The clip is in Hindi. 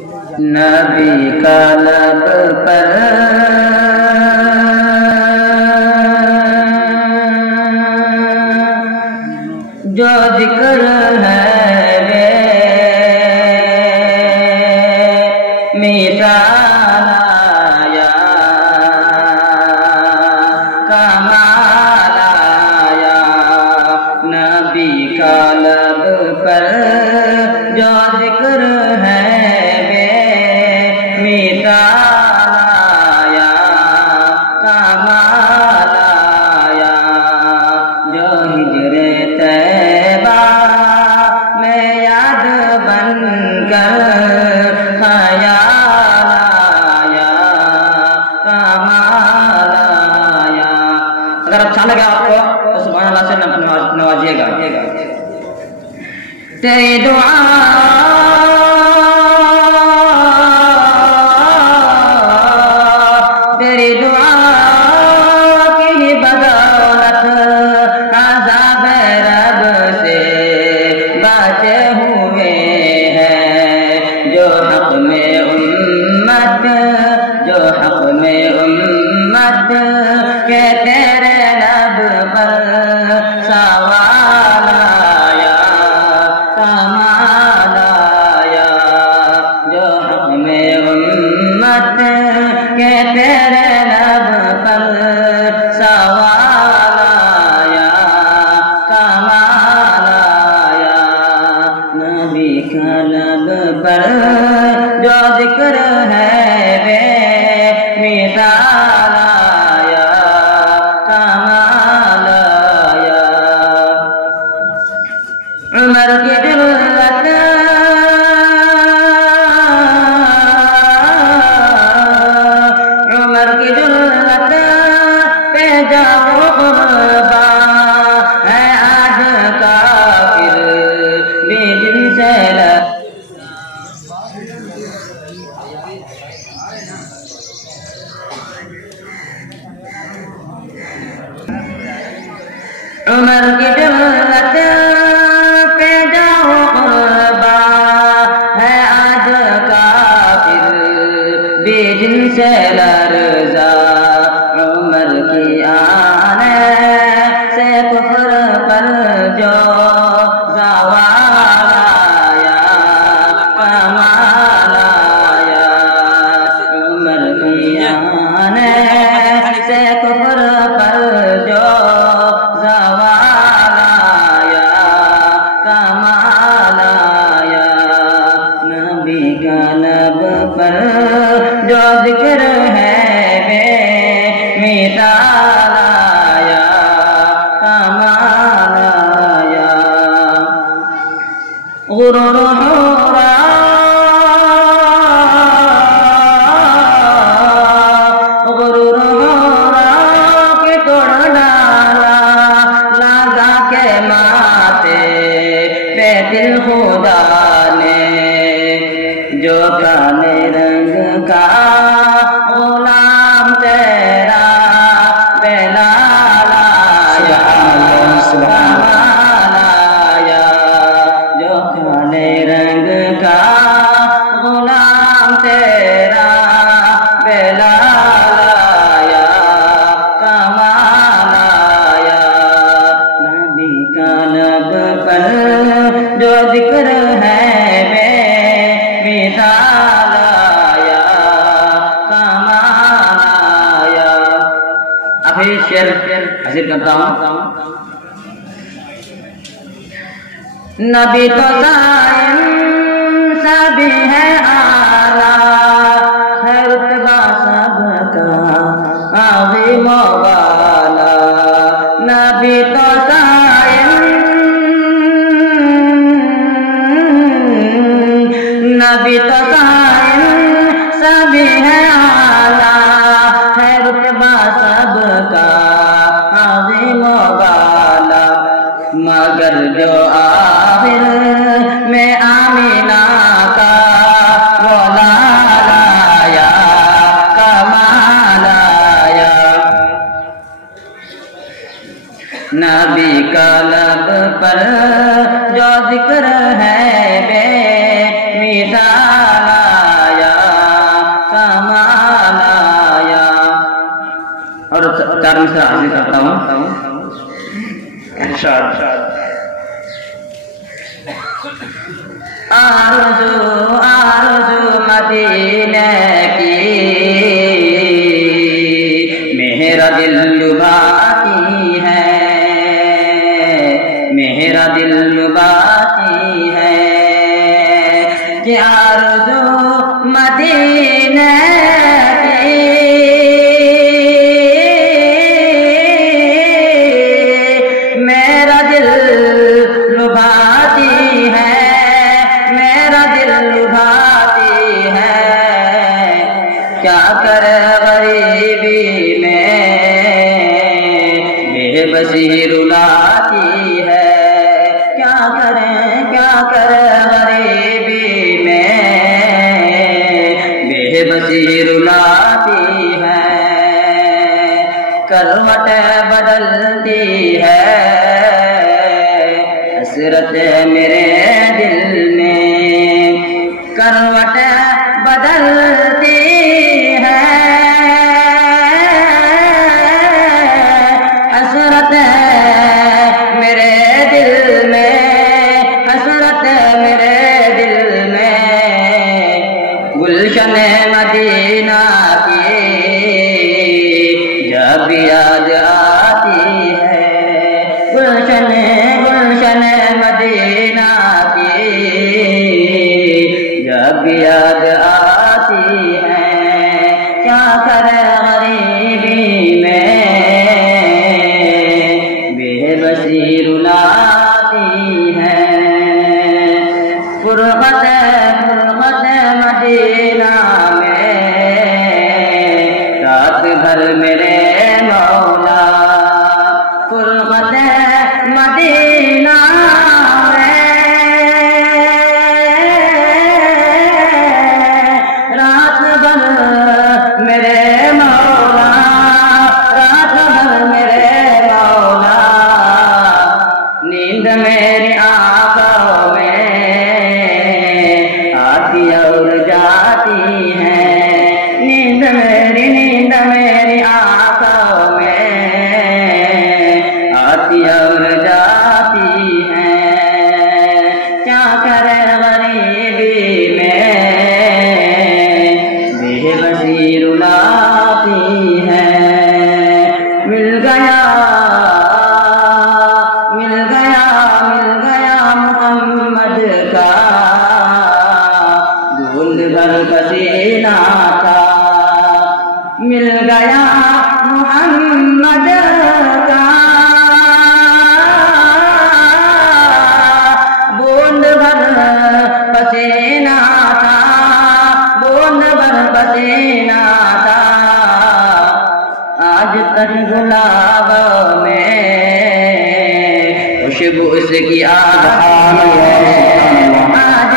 नबी का लब पर जो जिक्र है वे मीठा लाया कमाल आया। नबी का लब पर जो जिक्र है वे मीठा लाया कमाल आया। जो हिजरे तैबा में याद बनकर ख्याल आया कमाल आया। अगर अच्छा लगे आपको तो सुभान अल्लाह से नवाजिएगा। तेरी दुआ की बदौलत अज़ाब रब से बचे हुए हैं। जो हक़ में उम्मत के तेरे लब पर सवाल आया कमाल आया। जो हक़ में उम्मत के तेरे लब पर सवाल आया कमाल आया। नबी का लब पर जो जिक्र है वे मीठा लाया कमाल आया। उमर की दिल्लत पे जाओ कुर्बा है आज काफिर भी जिनसे उमर की दिल्लत पे जाओ कुर्बा है आज काफिर भी जिनसे लर्जा। उमर की आने से कुफ्र पर जो ज़वाल आया कमाल आया। उमर की आने से कुफ्र पर जो ज़वाल आया कमाल आया। नबी का लब पर जो जिक्र है वे मीठा लाया कमाल आया। गुरूर होरा के तोड़ डाला लगा के माथे पे दिल खुदा ने। जो काले रंग का गुलाम तेरा बेलाल आया कमाल आया। जो काले रंग का गुलाम तेरा बेलाल आया कमाल आया। नबी का लब पर जो जिक्र है वे मीठा लाया कमाल आया। अभी शेर हाजिर करता हूँ। नबी तो ज़ाहिर सभी है आला है रुतबा सबका अज़ीम वाला। नबी तो ज़ाहिर सभी है आला है रुतबा सबका अज़ीम वाला। मगर जो आखिर में आमीना का वो लाल आया कमाल आया। नबी का लब पर जो जिक्र है वे मीठा आरज़ू मदीने की, मेरा दिल लुभाती है, मेरा दिल लुभाती है। क्या करे गरीबी में बेबसी रुलाती है। क्या करें गरीबी में बेबसी रुलाती है। करवट बदलती है हसरत मेरे दिल में, करवट बदलती है हसरत मेरे दिल में, हसरत मेरे दिल में। गुलशन मदीना की जब याद आती है, गुलशन मदीना की जब याद आती है। क्या करे गरीबी में बेबसी रुलाती है। फुरक़त मदीना में रात भर मेरे मौला, फुरक़त मदीना में रात भर मेरे मौला, रात भर मेरे मौला। नींद मेरी आँखों में आती और जाती है, नींद मेरी आँखों में आती और जाती है। क्या करे गरीबी में बेबसी रुलाती है। मिल गया मोहम्मद का बूंद भर पसीना था, मिल गया मोहम्मद का बूंद भर पसीना था, बूंद भर पसीना था। आज तक गुलाबों में खुशबू उसकी आ रही है, आज